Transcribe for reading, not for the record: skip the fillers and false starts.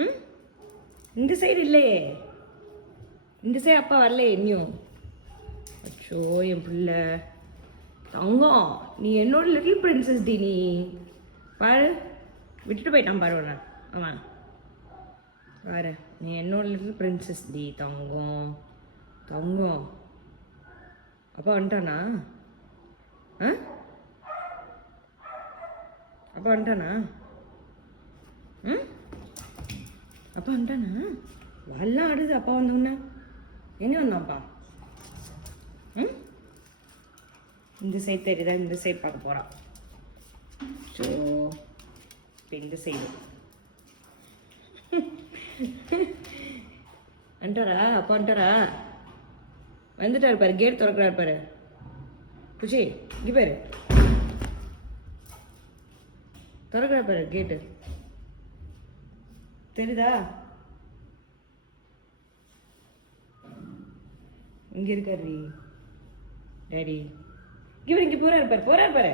ம், இந்த சைடு இல்லையே, இந்த சைடு அப்பா வரலையே இன்னும். அச்சோ என் பிள்ளை தங்கம், நீ என்னோட லிட்டில் பிரின்சஸ் டி. நீ பாரு, விட்டுட்டு போயிட்டான் பாரு உன்னை அவன். பாரு, நீ என்னோட லிட்டில் பிரின்சஸ் டி தங்கம். தங்கம் அப்பா வந்துட்டானா? ஆ, அப்பா வந்துட்டானா? ம், அப்பா வந்துட்டானா? வரலாம் ஆடுது அப்பா வந்தோன்னே. எங்கே வந்தான்ப்பா? ம், இந்த சைடு தெரியுதா? இந்த சைடு பார்க்க போகிறான். ஸோ இப்போ இந்த சைடு வந்துட்டாரா? அப்பா வந்துட்டாரா? வந்துட்டாரு பாரு, கேட் திறக்கிறாரு பாரு. புச்சி இங்கே பாரு, திறக்கிறாரு பாரு கேட்டு. தெரியுதா? இங்கே இருக்காரு டேடி. இங்கே போறாரு பாரு, போறாரு பாரு.